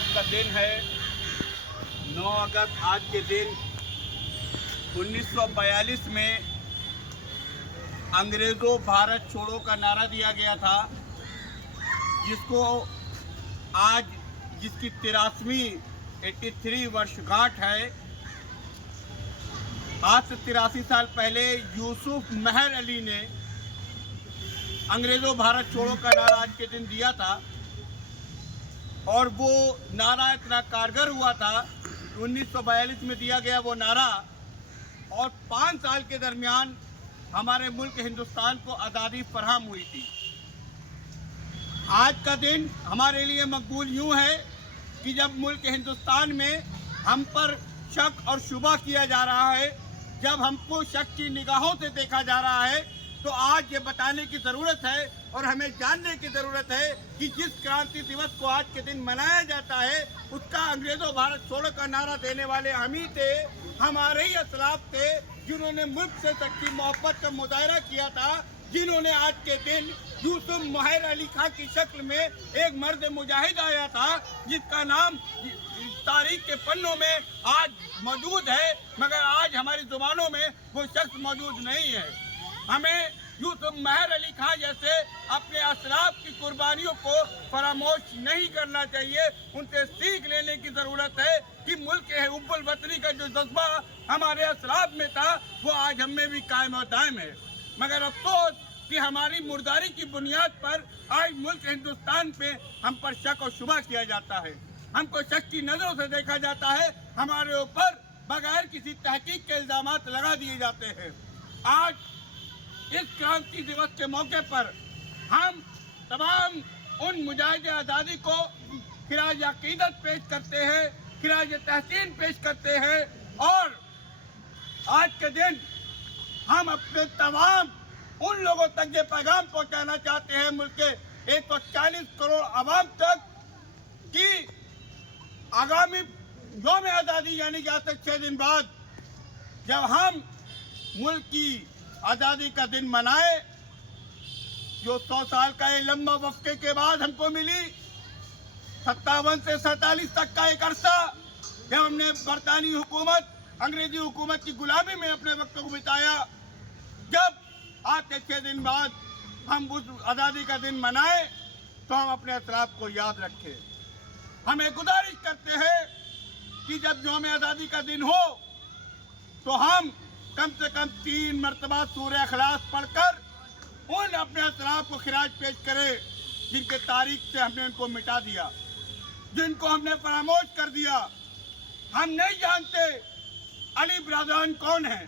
अगस्त का दिन है। 9 अगस्त आज के दिन 1942 में अंग्रेज़ों भारत छोड़ो का नारा दिया गया था, जिसको आज जिसकी 83 वर्षगांठ है। आज से 83 साल पहले यूसुफ मेहर अली ने अंग्रेज़ों भारत छोड़ो का नारा आज के दिन दिया था, और वो नारा इतना कारगर हुआ था। 1942 में दिया गया वो नारा, और 5 साल के दरमियान हमारे मुल्क हिंदुस्तान को आज़ादी फराहम हुई थी। आज का दिन हमारे लिए मकबूल यूँ है कि जब मुल्क हिंदुस्तान में हम पर शक और शुबा किया जा रहा है, जब हमको शक की निगाहों से देखा जा रहा है, तो आज ये बताने की ज़रूरत है और हमें जानने की ज़रूरत है कि जिस क्रांति दिवस को आज के दिन मनाया जाता है, उसका अंग्रेज़ों भारत छोड़ो का नारा देने वाले हम ही थे, हमारे ही असलाफ थे, जिन्होंने मुल्क से सच्ची मोहब्बत का मुजाहरा किया था, जिन्होंने आज के दिन यूसुफ मेहर अली खां की शक्ल में एक मर्द मुजाहिद आया था, जिसका नाम तारीख के पन्नों में आज मौजूद है, मगर आज हमारी जुबानों में वो शख्स मौजूद नहीं है। हमें यूसुफ मेहर अली खां जैसे अपने असलाफ की कुर्बानियों को फरामोश नहीं करना चाहिए। उनसे सीख लेने की ज़रूरत है कि मुल्क हुब्बुल वतनी का जो जज्बा हमारे असलाफ में था, वो आज हम में भी कायम और दायम है। मगर अफसोस कि हमारी मुर्दारी की बुनियाद पर आज मुल्क हिंदुस्तान पे हम पर शक और शुबा किया जाता है, हमको शक की नज़रों से देखा जाता है, हमारे ऊपर बगैर किसी तहकीक के इल्ज़ामात लगा दिए जाते हैं। आज इस क्रांति दिवस के मौके पर हम तमाम उन मुजाहिद आज़ादी को खिराज अकीदत पेश करते हैं, खिराज तहसीन पेश करते हैं, और आज के दिन हम अपने तमाम उन लोगों तक ये पैगाम पहुंचाना चाहते हैं, मुल्क के 140 करोड़ आवाम तक, कि आगामी यौम आज़ादी यानी कि आज से 6 दिन बाद जब हम मुल्क की आज़ादी का दिन मनाए, जो 100 साल का ये लंबा वक्फे के बाद हमको मिली, 57 से 47 तक का एक अरसा जब हमने बरतानी हुकूमत, अंग्रेजी हुकूमत की गुलामी में अपने वक्त को बिताया, जब आज से 6 दिन बाद हम उस आज़ादी का दिन मनाए, तो हम अपने असलाफ को याद रखें। हमें गुजारिश करते हैं कि जब यौम आज़ादी का दिन हो, तो हम कम से कम 3 मरतबा सूरह इखलास पढ़कर उन अपने असलाफ को खिराज पेश करें, जिनके तारीख से हमने उनको मिटा दिया, जिनको हमने फरामोश कर दिया। हम नहीं जानते अली ब्रदरान कौन है,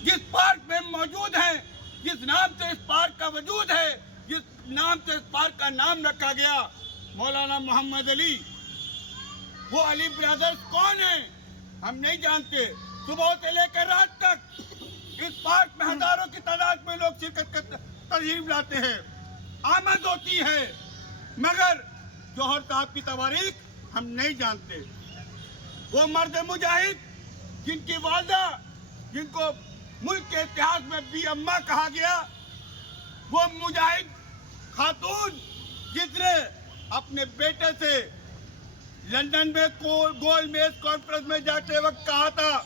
जिस पार्क में मौजूद हैं, जिस नाम से इस पार्क का वजूद है, जिस नाम से इस पार्क का नाम रखा गया, मौलाना मोहम्मद अली, वो अली ब्रदर्स कौन है हम नहीं जानते। सुबह से लेकर रात तक इस पार्क में हजारों की तादाद में लोग शिरकत कर तशरीफ लाते हैं, आमद होती है, मगर जौहर साहब की तवारीख हम नहीं जानते। वो मर्द मुजाहिद जिनकी वालदा, जिनको मुल्क के इतिहास में बी अम्मा कहा गया, वो मुजाहिद खातून जिसने अपने बेटे से लंदन में गोल मेज कॉन्फ्रेंस में जाते वक्त कहा था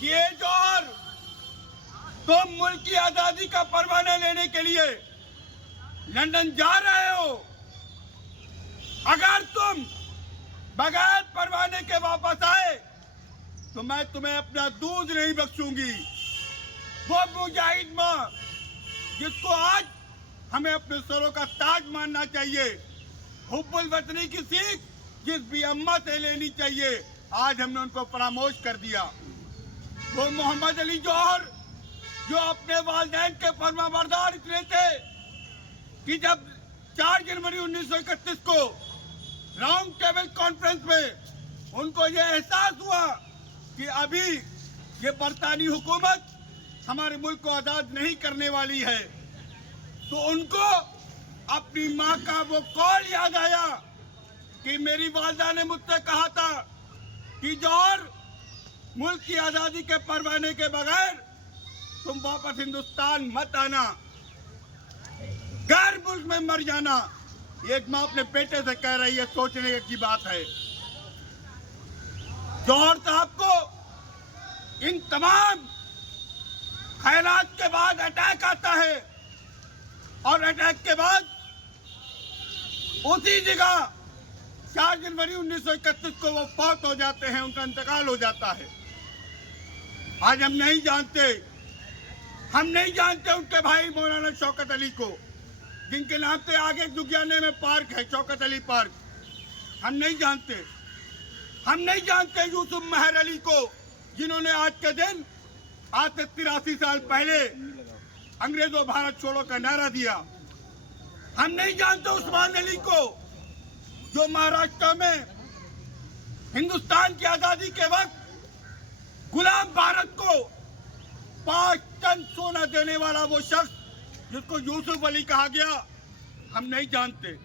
कि ये जौहर, तुम मुल्क की आज़ादी का परवाना लेने के लिए लंदन जा रहे हो, अगर तुम बगैर परवाने के वापस आए तो मैं तुम्हें अपना दूध नहीं बख्शूंगी। वो मुजाहिद माँ जिसको आज हमें अपने सरों का ताज मानना चाहिए, हुब्बुल वतनी की सीख जिस भी अम्मा से लेनी चाहिए, आज हमने उनको फरामोश कर दिया। वो मोहम्मद अली जौहर जो अपने वालिदैन के फरमाबरदार इतने थे कि जब 4 जनवरी 1931 को राउंड टेबल कॉन्फ्रेंस में उनको ये एहसास हुआ कि अभी ये बरतानी हुकूमत हमारे मुल्क को आज़ाद नहीं करने वाली है, तो उनको अपनी माँ का वो कॉल याद आया कि मेरी वालदा ने मुझसे कहा था कि जौहर, मुल्क की आज़ादी के परवाने के बगैर तुम वापस हिंदुस्तान मत आना, गैर मुल्क में मर जाना। एक माँ अपने बेटे से कह रही है, सोचने की बात है। जौहर साहब को इन तमाम ख्यालात के बाद अटैक आता है और अटैक के बाद उसी जगह 4 जनवरी 1931 को वो फौत हो जाते हैं, उनका इंतकाल हो जाता है। आज हम नहीं जानते उनके भाई मौलाना शौकत अली को, जिनके नाम से आगे दुगियाने में पार्क है, शौकत अली पार्क। हम नहीं जानते यूसुफ महर अली को, जिन्होंने आज के दिन, आज से 83 साल पहले अंग्रेजों भारत छोड़ो का नारा दिया। हम नहीं जानते उस्मान अली को, जो महाराष्ट्र में हिंदुस्तान की आजादी के वक्त गुलाम भारत को 5 टन सोना देने वाला वो शख्स, जिसको यूसुफ अली कहा गया। हम नहीं जानते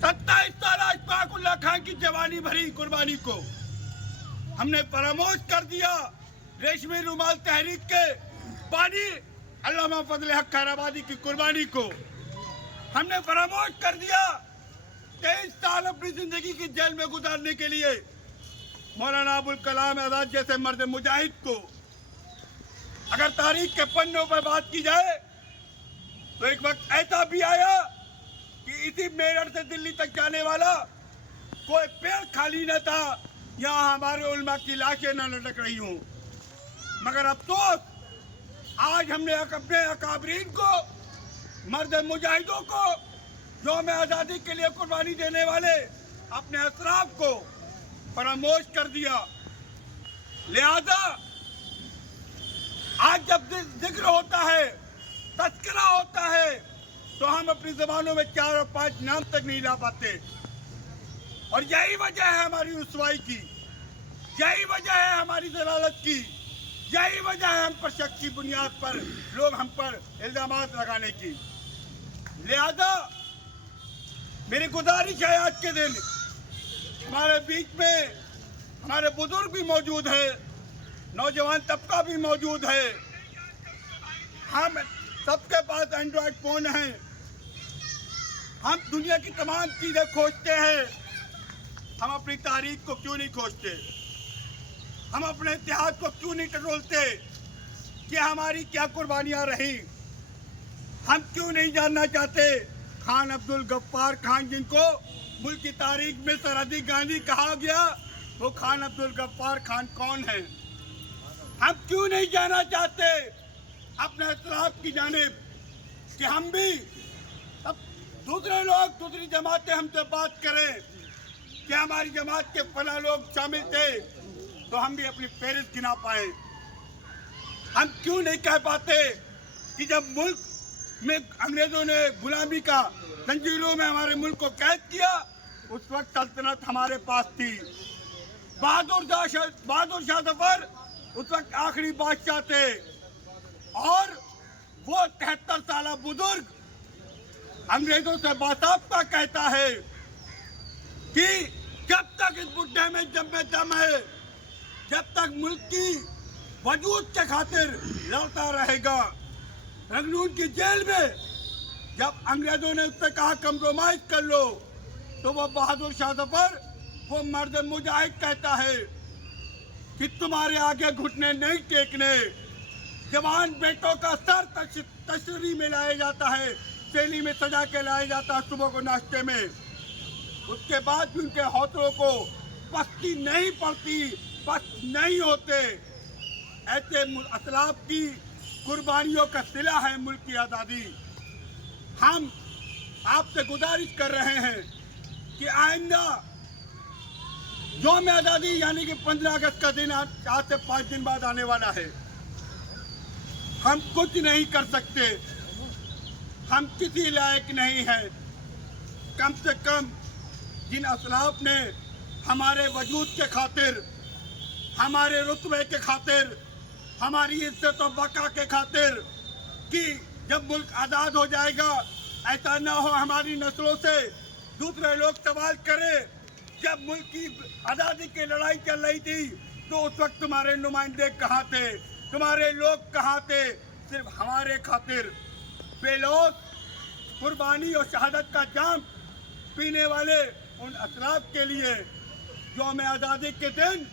27 साल अशफाक उल्लाह खान की जवानी भरी कुर्बानी को हमने फरामोश कर दिया। रेशमी रुमाल तहरीक के बानी अल्लामा फजल हक खैराबादी की कुर्बानी को हमने फरामोश कर दिया। 23 साल अपनी जिंदगी की जेल में गुजारने के लिए मौलाना अबुल कलाम आजाद जैसे मर्द मुजाहिद को, अगर तारीख के पन्नों पर बात की जाए तो एक वक्त ऐसा भी आया कि इसी मेरठ से दिल्ली तक जाने वाला कोई पेड़ खाली न था, यहाँ हमारे उलमा की लाशें न लटक रही हूँ। मगर अफसोस, आज हमने अपने अकाबरीन को, मर्द मुजाहिदों को, जो में आज़ादी के लिए कुर्बानी देने वाले अपने असराफ को फरामोश कर दिया। लिहाजा आज जब जिक्र होता है, तस्करा होता है, तो हम अपनी जबानों में 4 और 5 नाम तक नहीं ला पाते। और यही वजह है हमारी रुसवाई की, यही वजह है हमारी जलालत की, यही वजह है हम पर शक की बुनियाद पर लोग हम पर इल्जामात लगाने की। लिहाजा मेरी गुजारिश है, आज के दिन हमारे बीच में हमारे बुजुर्ग भी मौजूद है, नौजवान तबका भी मौजूद है। हम सबके पास एंड्रॉयड फोन है, हम दुनिया की तमाम चीजें खोजते हैं। हम अपनी तारीख को क्यों नहीं खोजते? हम अपने इतिहास को क्यों नहीं टटोलते कि हमारी क्या कुर्बानियां रही? हम क्यों नहीं जानना चाहते खान अब्दुल गफ्फार खान, जिनको मुल्क की तारीख में सरहदी गांधी कहा गया, वो खान अब्दुल गफ्फार खान कौन है? हम क्यों नहीं जानना चाहते अपने असलाफ की जानिब कि हम भी, अब दूसरे लोग, दूसरी जमातें हमसे बात करें कि हमारी जमात के फला लोग शामिल थे, तो हम भी अपनी फहरिस्त गिना पाए। हम क्यों नहीं कह पाते कि जब मुल्क में अंग्रेजों ने गुलामी का जंजीरों में हमारे मुल्क को कैद किया, उस वक्त सल्तनत हमारे पास थी। बहादुर शाह जफर उस वक्त आखिरी बादशाह थे, और वो 73 साल बुजुर्ग अंग्रेजों से बासाब्ता कहता है कि जब तक इस बुढ़े में दम है, जब तक मुल्क की वजूद के खातिर लड़ता रहेगा। रंगनून की जेल में जब अंग्रेजों ने उससे कहा कंप्रोमाइज कर लो, तो वो बहादुर शाह जफर, वो मर्द मुजाहिद कहता है कि तुम्हारे आगे घुटने नहीं टेकने। जवान बेटों का सर तशरी में लाया जाता है, थैली में सजा के लाया जाता है सुबह को नाश्ते में। उसके बाद भी उनके हौसलों को पस्ती नहीं पड़ती, पस्त नहीं होते। ऐसे असलाफ की कुर्बानियों का सिला है मुल्क की आज़ादी। हम आपसे गुजारिश कर रहे हैं कि आइंदा यौम आज़ादी यानी कि 15 अगस्त का दिन आज से 5 दिन बाद आने वाला है। हम कुछ नहीं कर सकते, हम किसी लायक नहीं हैं। कम से कम जिन असलाफ ने हमारे वजूद के खातिर, हमारे रुतबे के खातिर, हमारी इज्जत और बका के खातिर, कि जब मुल्क आज़ाद हो जाएगा ऐसा ना हो हमारी नस्लों से दूसरे लोग सवाल करें, जब मुल्क की आज़ादी की लड़ाई चल रही थी तो उस वक्त तुम्हारे नुमाइंदे कहाँ थे, तुम्हारे लोग कहाँ थे? सिर्फ हमारे खातिर बेलौस कुर्बानी और शहादत का जाम पीने वाले उन असलाफ के लिए यौम आज़ादी के दिन